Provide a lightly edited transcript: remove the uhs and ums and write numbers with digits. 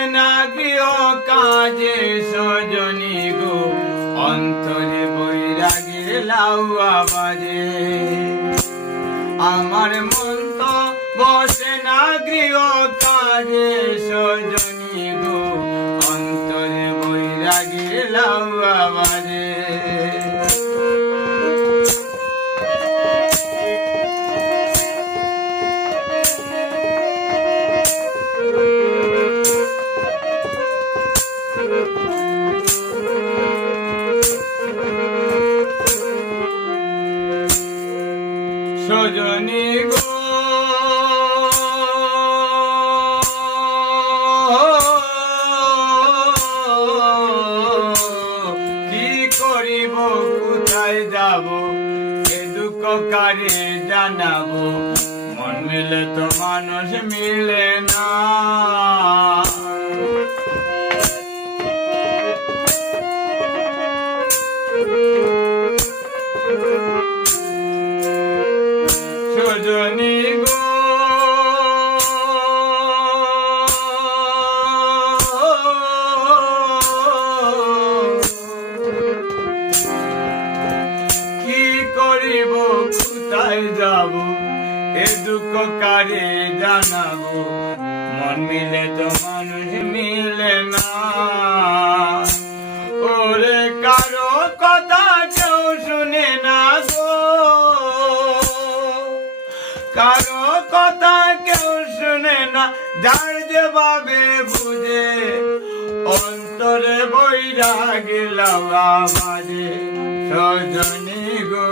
বসে না গৃহ কাজে সজনী গো, অন্তরে বৈরাগের লাউয়া বাজে। আমার মন তো বসে না গৃহ কাজে সজনী গো, অন্তরে বৈরাগের লাউয়া বাজে। সজনী গো কি করিব কোথায় যাব, এ দুঃখ কারে জানাবো, মন মিলে তো মানুষ মিলে না। সজনী গো কি করিব কোথায় যাব, এ দুঃখ কারে জানাবো, মন মিলে তো মানুষ মিলে না। ওরে কারো কথা কেউ শুনে না গো, কারো কথা কেউ শুনে না, যার যেভাবে বুঝে অন্তরে বৈরাগী লাউয়া বাজে। সজনী গো